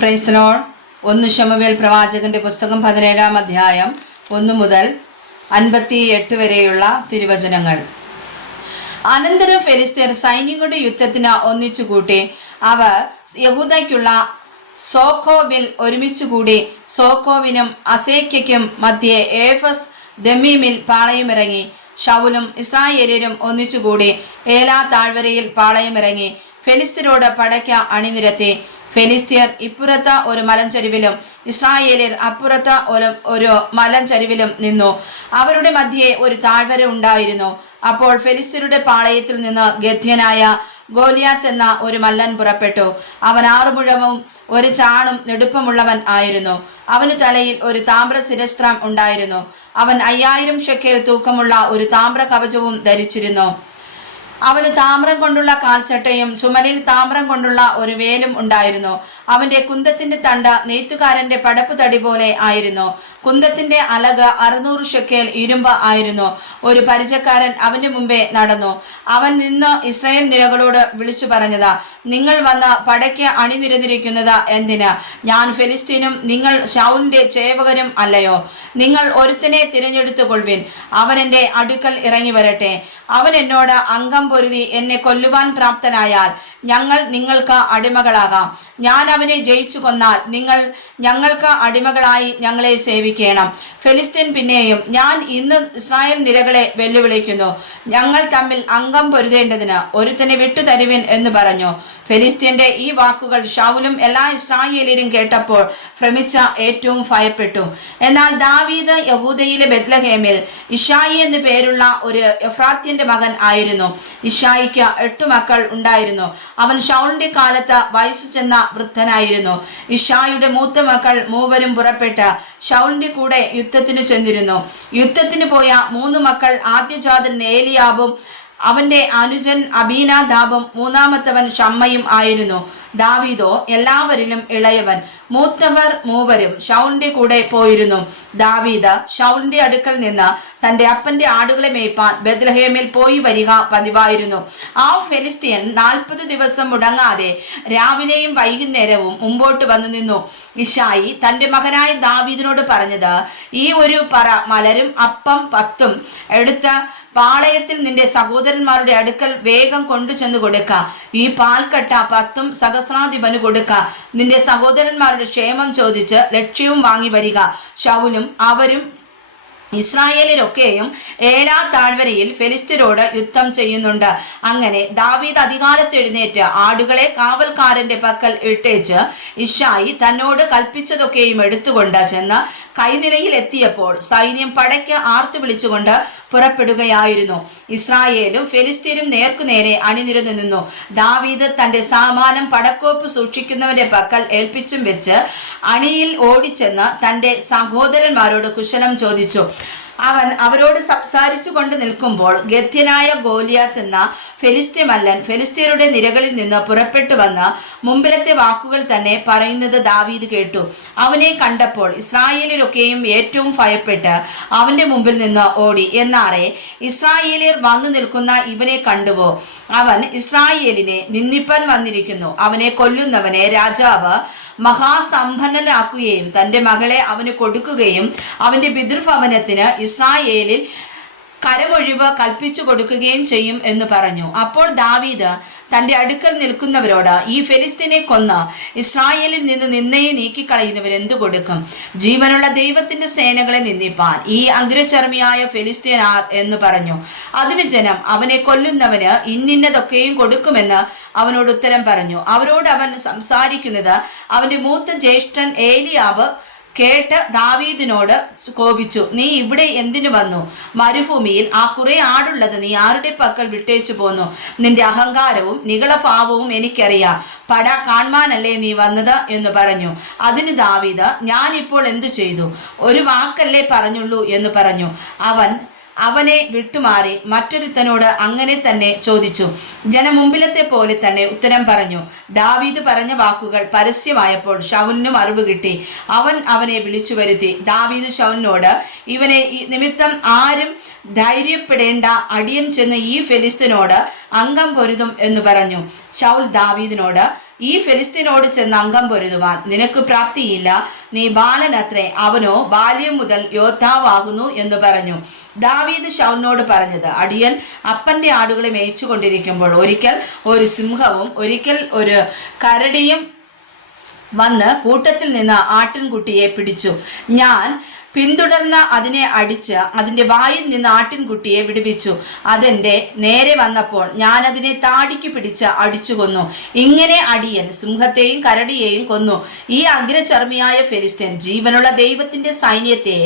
Praise the Lord. 1 ശമൂവേൽ പ്രവാചകന്റെ പുസ്തകം 17-ാം അധ്യായം 1 മുതൽ 58 വരെയുള്ള തിരുവചനങ്ങൾ. അനന്തരം ഫെലിസ്ത്യർ സൈന്യങ്ങളുടെ യുദ്ധത്തിന് ഒന്നിച്ചുകൂട്ടി. അവർ യഹൂദയ്ക്കുള്ള സോഖോവിൽ ഒരുമിച്ചുകൂടി. സോഖോവിനും അസേക്കയ്ക്കും മധ്യേ ഏഫസ് ദമ്മീമിൽ പാളയമിറങ്ങി. ശൗലും ഇസ്രായേലും ഒന്നിച്ചുകൂടി ഏലാ താഴ്വരയിൽ പാളയമിറങ്ങി ഫെലിസ്ത്യരോട് പടയ്ക്ക അണിനിരത്തി. ഫെലിസ്ത്യർ ഇപ്പുറത്ത് ഒരു മലഞ്ചരിവിലും ഇസ്രായേലിയർ അപ്പുറത്ത് ഒരു മലഞ്ചരിവിലും നിന്നു. അവരുടെ മധ്യേ ഒരു താഴ്വര ഉണ്ടായിരുന്നു. അപ്പോൾ ഫെലിസ്ത്യരുടെ പാളയത്തിൽ നിന്ന് ഗദ്ധ്യനായ ഗോലിയാത്ത് എന്ന ഒരു മല്ലൻ പുറപ്പെട്ടു. അവൻ 6 മുഴവും 1 ചാണും നെടുപ്പമുള്ളവൻ ആയിരുന്നു. അവന് തലയിൽ ഒരു താമ്ര ശിരസ്ത്രം ഉണ്ടായിരുന്നു. അവൻ 5000 ഷെക്കേൽ തൂക്കമുള്ള ഒരു താമ്ര കവചവും ധരിച്ചിരുന്നു. അവന് താമ്രം കൊണ്ടുള്ള കാൽച്ചട്ടയും ചുമലിൽ താമ്രം കൊണ്ടുള്ള ഒരു വേലും ഉണ്ടായിരുന്നു. അവന്റെ കുന്തത്തിന്റെ തണ്ട നെയ്ത്തുകാരന്റെ പടപ്പ് തടി പോലെ ആയിരുന്നു. കുന്തത്തിന്റെ അലക് 600 ഷെക്കേൽ ഇരുമ്പ് ആയിരുന്നു. ഒരു പരിചക്കാരൻ അവന്റെ മുമ്പേ നടന്നു. അവൻ നിന്ന് ഇസ്രായേൽ നിരകളോട് വിളിച്ചു പറഞ്ഞത്, നിങ്ങൾ വന്ന് പടയ്ക്ക് അണിനിരന്നിരിക്കുന്നത് എന്തിന്? ഞാൻ ഫെലിസ്തീനും നിങ്ങൾ ശൗലിന്റെ സേവകരും അല്ലയോ? നിങ്ങൾ ഒരുത്തനെ തിരഞ്ഞെടുത്തു കൊള്ളുവിൻ, അവൻ എൻ്റെ അടുക്കൽ ഇറങ്ങി വരട്ടെ. അവൻ എന്നോട് അംഗം പൊരുതി എന്നെ കൊല്ലുവാൻ പ്രാപ്തനായാൽ ഞങ്ങൾ നിങ്ങൾക്ക് അടിമകളാകാം. ഞാൻ അവനെ ജയിച്ചു കൊന്നാൽ നിങ്ങൾ ഞങ്ങൾക്ക് അടിമകളായി ഞങ്ങളെ സേവിക്കണം. ഫെലിസ്ത്യൻ പിന്നെയും, ഞാൻ ഇന്ന് ഇസ്രായേൽ നിരകളെ വെല്ലുവിളിക്കുന്നു, ഞങ്ങൾ തമ്മിൽ അംഗം പൊരുതേണ്ടതിന് ഒരുത്തനെ വിട്ടുതരുവിൻ എന്ന് പറഞ്ഞു. ഫെലിസ്ത്യന്റെ ഈ വാക്കുകൾ ശൗലും എല്ലാ ഇസ്രായേലിലും കേട്ടപ്പോൾ ഭ്രമിച്ച ഏറ്റവും ഭയപ്പെട്ടു. എന്നാൽ ദാവീദ് യഹൂദയിലെ ബെത്ലഹേമിൽ ഇശായി എന്നു പേരുള്ള ഒരു എഫ്രാത്യന്റെ മകൻ ആയിരുന്നു. ഇശായിക്ക് 8 മക്കൾ ഉണ്ടായിരുന്നു. അവൻ ശൗലിന്റെ കാലത്ത് വയസ്സു ചെന്ന വൃദ്ധനായിരുന്നു. ഇശായിയുടെ മൂത്ത മക്കൾ മൂവരും പുറപ്പെട്ട് ശൗലിന്റെ കൂടെ യുദ്ധത്തിന് ചെന്നിരുന്നു. യുദ്ധത്തിന് പോയ 3 മക്കൾ ആദ്യജാതൻ ഏലിയാബും അവന്റെ അനുജൻ അബീനാദാബും മൂന്നാമത്തവൻ ഷമ്മയും ആയിരുന്നു. ദാവീദോ എല്ലാവരിലും ഇളയവൻ. മൂത്തവർ മൂവരും ശൗലിന്റെ കൂടെ പോയിരുന്നു. ദാവീദ് ശൗലിന്റെ അടുക്കൽ നിന്ന് തന്റെ അപ്പന്റെ ആടുകളെ മേയ്പ്പാൻ ബെത്ലഹേമിൽ പോയി വരിക പതിവായിരുന്നു. ആ ഫെലിസ്ത്യൻ 40 ദിവസം മുടങ്ങാതെ രാവിലെയും വൈകുന്നേരവും മുമ്പോട്ട് വന്നു നിന്നു. ഇശായി തന്റെ മകനായ ദാവീദിനോട് പറഞ്ഞത്, ഈ ഒരു പറ മലരും അപ്പം 10 എടുത്ത് പാളയത്തിൽ നിന്റെ സഹോദരന്മാരുടെ അടുക്കൽ വേഗം കൊണ്ടുചെന്ന് കൊടുക്ക. ഈ പാൽക്കട്ട 10 സഹസ്രാധിപന് കൊടുക്ക. നിന്റെ സഹോദരന്മാരുടെ ക്ഷേമം ചോദിച്ച് ലക്ഷ്യവും വാങ്ങി വരിക. ശൗലും അവരും ഇസ്രായേലിലൊക്കെയും ഏലാ താഴ്വരയിൽ ഫെലിസ്ത്യരോട് യുദ്ധം ചെയ്യുന്നുണ്ട്. അങ്ങനെ ദാവീദ് അധികാലത്ത് എഴുന്നേറ്റ് ആടുകളെ കാവൽക്കാരന്റെ പക്കൽ ഇട്ടേച്ച് ഇശായി തന്നോട് കൽപ്പിച്ചതൊക്കെയും എടുത്തുകൊണ്ട് ചെന്ന് കൈനിലയിൽ എത്തിയപ്പോൾ സൈന്യം പടയ്ക്ക് ആർത്തു വിളിച്ചുകൊണ്ട് പുറപ്പെടുകയായിരുന്നു. ഇസ്രായേലും ഫെലിസ്ത്യരും നേർക്കുനേരെ അണിനിരന്നു നിന്നു. ദാവീദ് തന്റെ സാമാനം പടക്കോപ്പ് സൂക്ഷിക്കുന്നവന്റെ പക്കൽ ഏൽപ്പിച്ചും വെച്ച് അണിയിൽ ഓടിച്ചെന്ന് തന്റെ സഹോദരന്മാരോട് കുശലം ചോദിച്ചു. അവൻ അവരോട് സംസാരിച്ചു കൊണ്ട് നിൽക്കുമ്പോൾ ഗദ്ധ്യനായ ഗോലിയാത്ത് എന്ന ഫെലിസ്ത്യ മല്ലൻ ഫെലിസ്ത്യരുടെ നിരകളിൽ നിന്ന് പുറപ്പെട്ടു വന്ന് മുമ്പിലത്തെ വാക്കുകൾ തന്നെ പറയുന്നത് ദാവീദ് കേട്ടു. അവനെ കണ്ടപ്പോൾ ഇസ്രായേലിലൊക്കെയും ഏറ്റവും ഭയപ്പെട്ട് അവന്റെ മുമ്പിൽ നിന്ന് ഓടി. എന്നാറെ ഇസ്രായേലിയർ വന്നു നിൽക്കുന്ന ഇവനെ കണ്ടുവോ? അവൻ ഇസ്രായേലിനെ നിന്ദിപ്പാൻ വന്നിരിക്കുന്നു. അവനെ കൊല്ലുന്നവനെ രാജാവ് മഹാസമ്പന്നനാക്കുകയും തൻ്റെ മകളെ അവന് കൊടുക്കുകയും അവന്റെ പിതൃഭവനത്തിന് ഇസ്രായേലിൽ കരമൊഴിവ് കൽപ്പിച്ചു കൊടുക്കുകയും ചെയ്യും എന്ന് പറഞ്ഞു. അപ്പോൾ ദാവീദ് തന്റെ അടുക്കൽ നിൽക്കുന്നവരോട്, ഈ ഫെലിസ്ത്യനെ കൊന്ന് ഇസ്രായേലിൽ നിന്ന് നിന്നയെ നീക്കിക്കളയുന്നവർ എന്തു കൊടുക്കും? ജീവനുള്ള ദൈവത്തിന്റെ സേനകളെ നിന്ദിപ്പാൻ ഈ അഗ്രചർമ്മിയായ ഫെലിസ്ത്യൻ ആർ എന്ന് പറഞ്ഞു. അതിന് ജനം, അവനെ കൊല്ലുന്നവന് ഇന്നിന്നതൊക്കെയും കൊടുക്കുമെന്ന് അവനോട് ഉത്തരം പറഞ്ഞു. അവരോട് അവൻ സംസാരിക്കുന്നത് അവന്റെ മൂത്ത ജ്യേഷ്ഠൻ ഏലിയാബ് കേട്ട് ദാവീദിനോട് കോപിച്ചു. നീ ഇവിടെ എന്തിനു വന്നു? മരുഭൂമിയിൽ ആ കുറെ ആടുള്ളത് നീ ആരുടെ പക്കൽ വിട്ടേച്ചു പോന്നു? നിന്റെ അഹങ്കാരവും നികളഭാവവും എനിക്കറിയാം. പട കാണുവാനല്ലേ നീ വന്നത് എന്ന് പറഞ്ഞു. അതിന് ദാവീദ്, ഞാൻ ഇപ്പോൾ എന്തു ചെയ്തു? ഒരു വാക്കല്ലേ പറഞ്ഞുള്ളൂ എന്ന് പറഞ്ഞു. അവനെ വിട്ടുമാറി മറ്റൊരുത്തനോട് അങ്ങനെ തന്നെ ചോദിച്ചു. ജനം മുമ്പിലത്തെ പോലെ തന്നെ ഉത്തരം പറഞ്ഞു. ദാവീദ് പറഞ്ഞ വാക്കുകൾ പരസ്യമായപ്പോൾ ശൗലിനും അറിവ് കിട്ടി. അവനെ വിളിച്ചു വരുത്തി. ദാവീദ് ശൗലിനോട്, ഇവനെ നിമിത്തം ആരും ധൈര്യപ്പെടേണ്ട, അടിയൻ ചെന്ന് ഈ ഫെലിസ്ത്യനോട് അംഗം പൊരുതും എന്ന് പറഞ്ഞു. ശൗൽ ദാവീദിനോട്, ഈ ഫെലിസ്തീനോട് ചെന്ന് അംഗം പൊരുതുവാൻ നിനക്ക് പ്രാപ്തിയില്ല, നീ ബാലനത്രേ, അവനോ ബാല്യം മുതൽ യോദ്ധാവാകുന്നു എന്ന് പറഞ്ഞു. ദാവീദ് ശൗലിനോട് പറഞ്ഞത്, അടിയൻ അപ്പന്റെ ആടുകളെ മേയിച്ചു കൊണ്ടിരിക്കുമ്പോൾ ഒരിക്കൽ ഒരു സിംഹവും ഒരിക്കൽ ഒരു കരടിയും വന്ന് കൂട്ടത്തിൽ നിന്ന് ആട്ടിൻകുട്ടിയെ പിടിച്ചു. ഞാൻ പിന്തുടർന്ന് അതിനെ അടിച്ച് അതിൻ്റെ വായിൽ നിന്ന് ആട്ടിൻകുട്ടിയെ വിടുവിച്ചു. അതെൻ്റെ നേരെ വന്നപ്പോൾ ഞാൻ അതിനെ താടിക്ക് പിടിച്ച് അടിച്ചു കൊന്നു. ഇങ്ങനെ അടിയൻ സിംഹത്തെയും കരടിയെയും കൊന്നു. ഈ അഗ്രചർമ്മിയായ ഫെലിസ്ത്യൻ ജീവനുള്ള ദൈവത്തിന്റെ സൈന്യത്തെ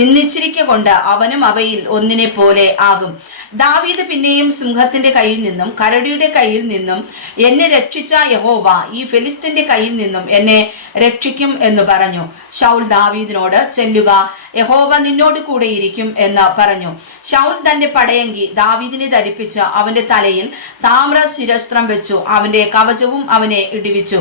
നിന്ദിച്ചിരിക്കൊണ്ട് അവനും അവയിൽ ഒന്നിനെ പോലെ ആകും. ദാവീദ് പിന്നെയും സിംഹത്തിന്റെ കയ്യിൽ നിന്നും കരടിയുടെ കയ്യിൽ നിന്നും എന്നെ രക്ഷിച്ച യഹോവ ഈ ഫെലിസ്ത്യന്റെ കയ്യിൽ നിന്നും എന്നെ രക്ഷിക്കും എന്ന് പറഞ്ഞു. ശൗൽ ദാവീദിനോട്, ചെല്ലുക, യഹോവ നിന്നോട് കൂടെ ഇരിക്കും എന്ന് പറഞ്ഞു. ശൗൽ തന്റെ പടയങ്കി ദാവീദിനെ ധരിപ്പിച്ച് അവന്റെ തലയിൽ താമ്ര ശിരസ്ത്രം വെച്ചു. അവന്റെ കവചവും അവനെ ഇടിവിച്ചു.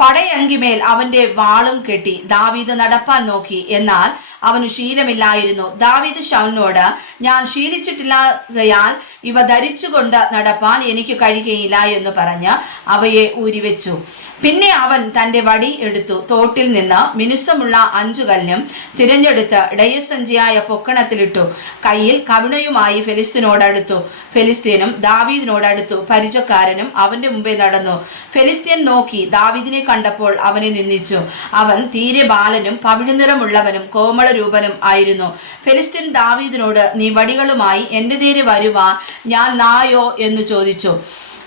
പടയങ്കിമേൽ അവന്റെ വാളും കെട്ടി ദാവീദ് നടപ്പാൻ നോക്കി. എന്നാൽ അവന് ശീലമില്ലായിരുന്നു. ദാവീദ് ശൗലിനോട്, ഞാൻ ശീലിച്ചിട്ടില്ലാകയാൽ ഇവ ധരിച്ചുകൊണ്ട് നടപ്പാൻ എനിക്ക് കഴിയുകയില്ല എന്ന് പറഞ്ഞ് അവയെ ഊരിവെച്ചു. പിന്നെ അവൻ തൻ്റെ വടി എടുത്തു തോട്ടിൽ നിന്ന് മിനുസമുള്ള 5 കല്ലും തിരഞ്ഞെടുത്ത് ഇടയസഞ്ചിയായ പൊക്കണത്തിലിട്ടു. കയ്യിൽ കവിണയുമായി ഫെലിസ്ത്യനോടടുത്തു. ഫെലിസ്ത്യനും ദാവീദിനോടടുത്തു. പരിചക്കാരനും അവന്റെ മുമ്പേ നടന്നു. ഫെലിസ്ത്യൻ നോക്കി ദാവീദിനെ കണ്ടപ്പോൾ അവനെ നിന്ദിച്ചു. അവൻ തീരെ ബാലനും പവിഴനിറമുള്ളവനും കോമളരൂപനും ആയിരുന്നു. ഫെലിസ്ത്യൻ ദാവീദിനോട്, നീ വടികളുമായി എൻ്റെ നേരെ വരുവാൻ ഞാൻ നായോ എന്ന് ചോദിച്ചു.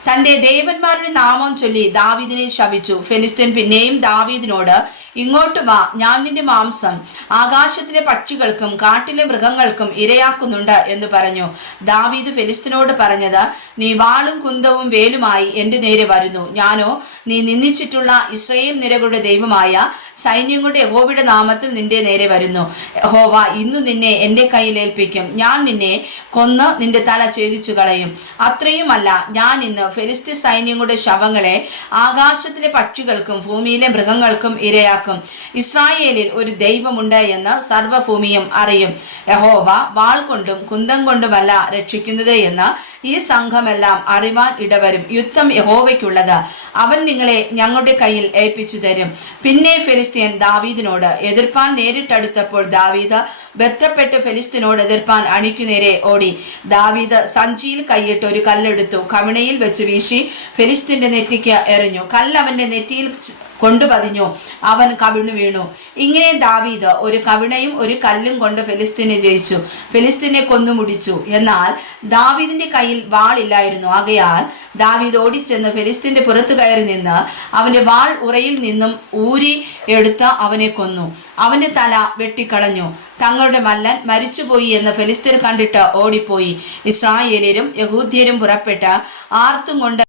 തന്റെ ദേവന്മാരുടെ നാമം ചൊല്ലി ദാവീദിനെ ശപിച്ചു. ഫെലിസ്ത്യൻ പിന്നെയും ദാവീദിനോട്, ഇങ്ങോട്ട് വാ, ഞാൻ നിന്റെ മാംസം ആകാശത്തിലെ പക്ഷികൾക്കും കാട്ടിലെ മൃഗങ്ങൾക്കും ഇരയാക്കുന്നുണ്ട് എന്ന് പറഞ്ഞു. ദാവീദ് ഫെലിസ്ത്യനോട് പറഞ്ഞത്, നീ വാളും കുന്തവും വേലുമായി എൻ്റെ നേരെ വരുന്നു. ഞാനോ നീ നിന്ദിച്ചിട്ടുള്ള ഇസ്രായേൽ നിരകളുടെ ദൈവമായ സൈന്യങ്ങളുടെ യഹോവയുടെ നാമത്തിൽ നിന്റെ നേരെ വരുന്നു. യഹോവ ഇന്നു നിന്നെ എൻ്റെ കയ്യിൽ ഏൽപ്പിക്കും. ഞാൻ നിന്നെ കൊന്ന് നിന്റെ തല ഛേദിച്ചു കളയും. അത്രയുമല്ല, ഞാൻ ഇന്ന് ഫെലിസ്ത്യ സൈന്യങ്ങളുടെ ശവങ്ങളെ ആകാശത്തിലെ പക്ഷികൾക്കും ഭൂമിയിലെ മൃഗങ്ങൾക്കും ഇരയാക്കും. ഇസ്രായേലിൽ ഒരു ദൈവമുണ്ട് എന്ന് സർവ്വഭൂമിയും അറിയും. യഹോവ വാൾ കൊണ്ടും കുന്തം കൊണ്ടുമല്ല രക്ഷിക്കുന്നത് എന്ന് ഈ സംഘമെല്ലാം അറിവാൻ ഇടവരും. യുദ്ധം യഹോവയ്ക്കുള്ളത്, അവൻ നിങ്ങളെ ഞങ്ങളുടെ കയ്യിൽ ഏൽപ്പിച്ചു തരും. പിന്നെ ഫെലിസ്ത്യൻ ദാവീദിനോട് എതിർപ്പാൻ നേരിട്ടടുത്തപ്പോൾ ദാവീദ് ബന്ധപ്പെട്ട് ഫെലിസ്ത്യനോട് എതിർപ്പാൻ അണിക്കുനേരെ ഓടി. ദാവീദ് സഞ്ചിയിൽ കൈയിട്ട് ഒരു കല്ലെടുത്തു, കവിണയിൽ വെച്ച് വീശി ഫെലിസ്ത്യന്റെ നെറ്റിക്ക് എറിഞ്ഞു. കല്ല് അവന്റെ നെറ്റിയിൽ കൊണ്ടുപതിഞ്ഞു. അവൻ കവിണ്ണു വീണു. ഇങ്ങനെ ദാവീദ് ഒരു കവിണയും ഒരു കല്ലും കൊണ്ട് ഫെലിസ്ത്യനെ ജയിച്ചു. ഫെലിസ്ത്യനെ കൊന്നു മുടിച്ചു. എന്നാൽ ദാവീദിന്റെ കയ്യിൽ വാളില്ലായിരുന്നു. ആകയാൽ ദാവീദ് ഓടിച്ചെന്ന് ഫെലിസ്ത്യന്റെ പുറത്തു കയറി നിന്ന് അവന്റെ വാൾ ഉറയിൽ നിന്നും ഊരി എടുത്ത് അവനെ കൊന്നു. അവന്റെ തല വെട്ടിക്കളഞ്ഞു. തങ്ങളുടെ മല്ലൻ മരിച്ചുപോയി എന്ന് ഫെലിസ്ത്യർ കണ്ടിട്ട് ഓടിപ്പോയി. ഇസ്രായേല്യരും യഹൂദ്യരും പുറപ്പെട്ട് ആർത്തും കൊണ്ട്